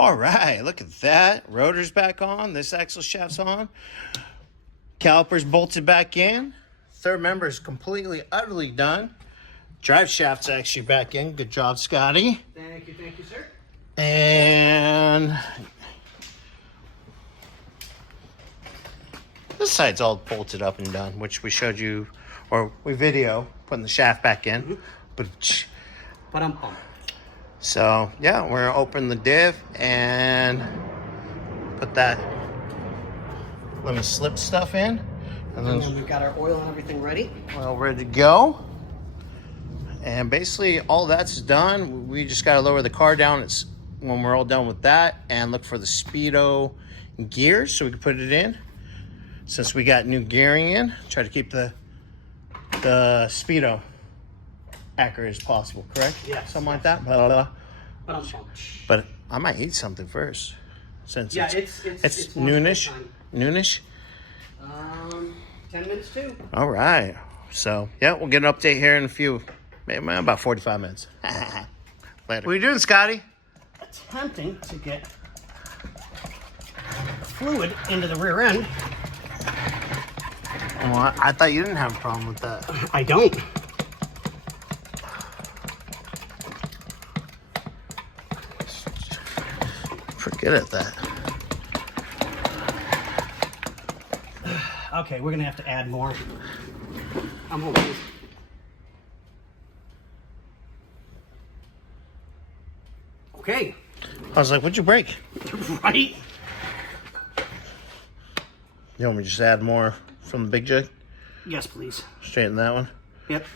All right, look at that. Rotor's back on. This axle shaft's on. Calipers bolted back in. Third member is completely, utterly done. Drive shaft's actually back in. Good job, Scotty. Thank you, sir. And this side's all bolted up and done, which we showed you, or we video putting the shaft back in. So yeah, we're gonna open the diff and put that lemon slip stuff in, and then we've got our oil and everything ready. Oil ready to go. And basically all that's done. We just got to lower the car down. It's when we're all done with that, and look for the Speedo gears so we can put it in. Since we got new gearing in, try to keep the Speedo accurate as possible, correct? Yeah. Something like that. Blah, blah, blah. But I might eat something first, since yeah, it's noonish. Noonish. 10 minutes too. All right. So yeah, we'll get an update here in a few. Maybe about 45 minutes. Later. What are you doing, Scotty? Attempting to get fluid into the rear end. Well, I thought you didn't have a problem with that. I don't. Forget it, that. Okay, we're gonna have to add more. I'm holding. Okay. I was like, what'd you break? Right? You want me to just add more from the big jug? Yes, please. Straighten that one? Yep.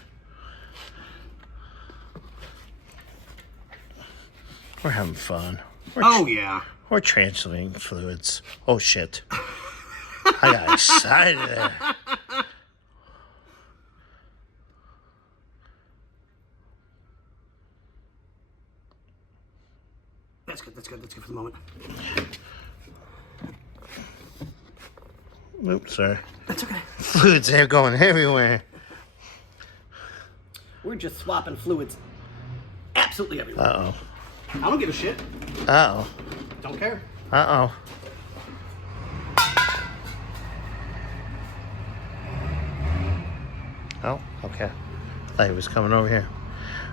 We're having fun. Yeah. We're transferring fluids. Oh, shit. I got excited there. That's good for the moment. Oops, sorry. That's okay. Fluids are going everywhere. We're just swapping fluids absolutely everywhere. Uh-oh. I don't give a shit. Uh-oh. Don't care. Uh-oh. Oh, okay. Thought he was coming over here.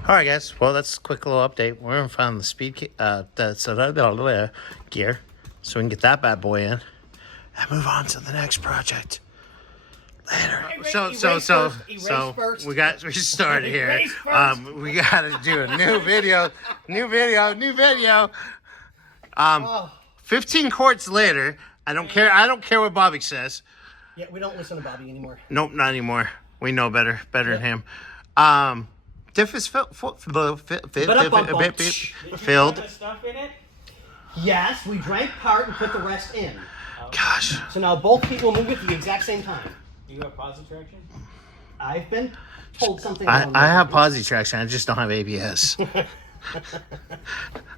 All right, guys. Well, that's a quick little update. We're gonna find the speed gear, so we can get that bad boy in and move on to the next project later. So we started here. We got to do a new video. 15 quarts later. I don't care what Bobby says. Yeah, we don't listen to Bobby anymore. Nope, not anymore. We know better than him. Diff is filled. Did you put stuff in it? Yes, we drank part and put the rest in. Gosh. So now both people move at the exact same time. Do you have positive traction? I've been told something. I have posi traction. I just don't have ABS.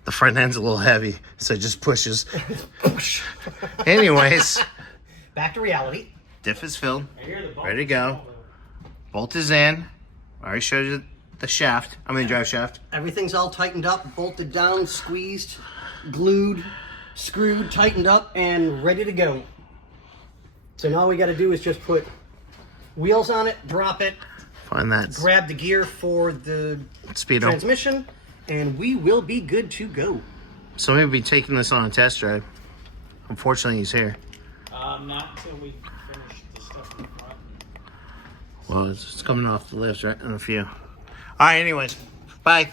The front end's a little heavy, so it just pushes. Anyways. Back to reality. Diff is filled. Ready to go. Bolt is in. I already showed you the shaft. Drive shaft. Everything's all tightened up, bolted down, squeezed, glued, screwed, tightened up, and ready to go. So now all we got to do is just put wheels on it, drop it, Find that. grab the gear for the Speedo transmission, and we will be good to go. So we'll be taking this on a test drive. Unfortunately, he's here. Not until we finish the stuff in the front. Well, it's coming off the lift right in a few. All right, anyways. Bye.